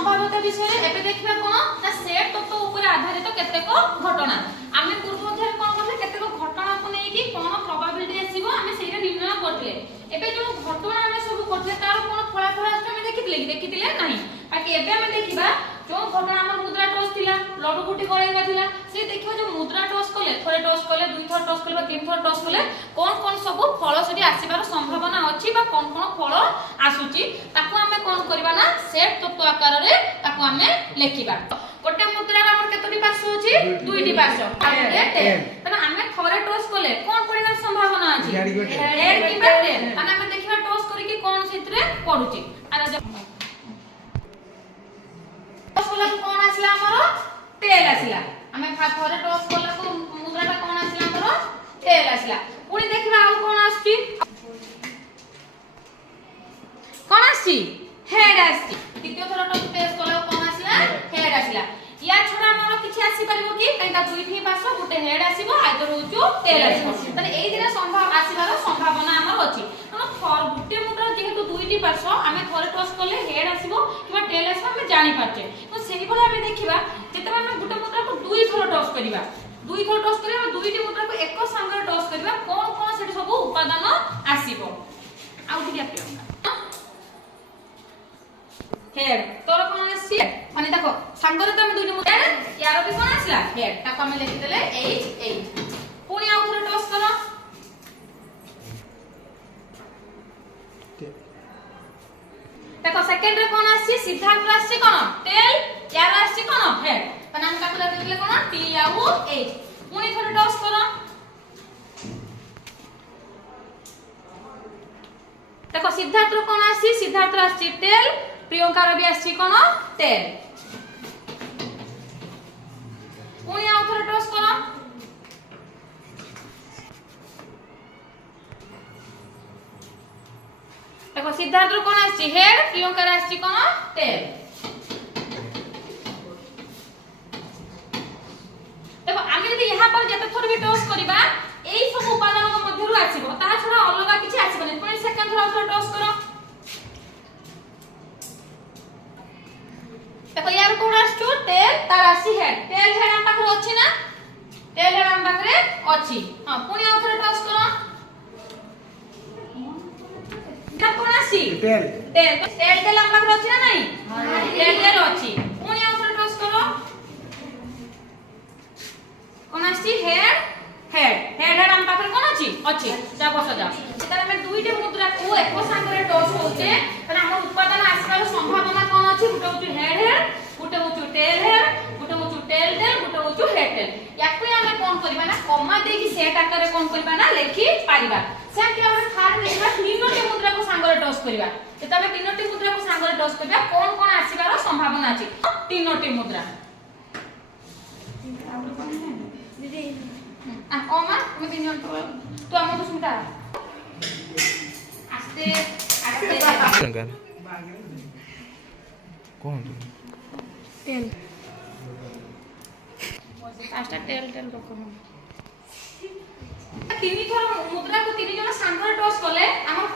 संभाव्यता विषय एबे देखिबा कोन ना सेट तत्व ऊपर आधारित केतेक घटना आमे पूर्व अध्याय कोन करले केतेक घटना को नै कि कोन प्रोबेबिलिटी आसीबो आमे सेटा निर्णय करले एबे जो घटना आमे सब करले तार कोन फलाफल आछे आमे देखितिले नाही बाकी एबे आमे देखिबा जो घटना हमर मुद्रा टॉस थिला लड्डू गुटी गळैबा थिला से देखियो जो मुद्रा टॉस कले थोड़े टॉस कले दुई थर टॉस कले तीन थर टॉस कले कोन सब फल सेठी आसीबार संभावना अछि बा कोन फल आसुची ताको आमे कोन करबा ना सेट तत्व आकार रे ताको आमे लेखिबा गोटे मुद्रा हमर केतोटी पार्श्व अछि दुईटी पार्श्व तने आमे थोड़े टॉस कले कोन पडिबार संभावना अछि हेड किबा टेल तने आमे देखिबा टॉस करी कि कोन सेतरे पडुची आरा कोन आसला हमरो टेल आसला हमें थोड़े टॉस कला को मुद्राटा कोन आसला हमरो टेल आसला पुनी देखिबा आ कोन आछि कोन आछि हेड आछि द्वितीय थोर टॉस टेस्ट कला कोन आसला हेड आसला या छोरा हमरो किछि आसी परिबो कि काइका दुईठी पासो गुटे हेड आसीबो आइदर होचो टेल आसीबो तने एई दिने संभव आसीबार संभावना हमर अछि तनो थोर गुटे मुद्रा जेहेतु दुईटी पासो आमे थोरे टॉस करले हेड आसीबो किबा टेल आसीबो हम जानि पाछे तो सेही भले आमे देखिबा जेते आमे गुटे मुद्रा को दुई थोर टॉस करिबा दुई थोर टॉस करिबा दुईटी मुद्रा को एक संगे टॉस करिबा कोन कोन सेठी सब उपादान आसीबो आउ ठीक आपे हेड तोर कोन आसी माने देखो संगरे तो हम दुईटी मुद्रा यार भी कोन आसला हेड ताको हम लिखि देले H पुनी आउ थोर टॉस करो देखो सेकंड रे कोन आसी सिद्धांत आसी कोन टेल यार आसी कोन हेड तने हम ताको लिखि देले कोन T आउ H पुनी थोर टॉस करो देखो सिद्धांत रो कोन आसी सिद्धांत रो आसी टेल प्रियंका रो भी आसी कोन टेल पुनी आउ थोर टॉस करो देखो सिद्धांत रो कोन आसी हेड प्रियंका रो आसी कोन टेल देखो आमे यदि यहा पर जते थोर भी टॉस करिबा एई सब उपादान मध्यरु आसीबो ता छडा अलगा किछि आसीबनी पुनी सेकंड थोर टॉस करो देखो यार कोन आछो टेल तार आसी हेड टेल हेड हम पाखरे अछि ना टेल हेड हम पाखरे अछि हां पुनी आउ थोर टॉस करो का कोन आसी टेल टेल टेल टेल हम पाखरे अछि ना नाही टेल टेल अछि पुनी आउ थोर टॉस करो कोन आसी हेड हेड हेड हेड हम पाखरे कोन अछि जा बस जा एतार हम दुईटे मुद्रा को एक संगे टॉस होते तने हम उत्पादन आसबार संभावना कोन अछि गुटे होछु हेड हेड गुटे होछु टेल हेड गुटे होछु टेल टेल गुटे होछु हेड टेल याकु हम कोन करबा ना कमा दे कि सेट आकार कोन करबा ना लेखि पारिबा सेम कि हम थर्ड देखबा तीनोटी मुद्रा को संगे टॉस करबा तबे तीनोटी मुद्रा को संगे टॉस करबा कोन कोन आसीबार संभावना अछि तीनोटी मुद्रा दीदी ओमा तुम तीन तो हम तो सुनता आस्ते आस्ते कौन टेल आस्ते टेल टेल रखो तीन थर मुद्रा को तीन जन सांगर टॉस कले हमर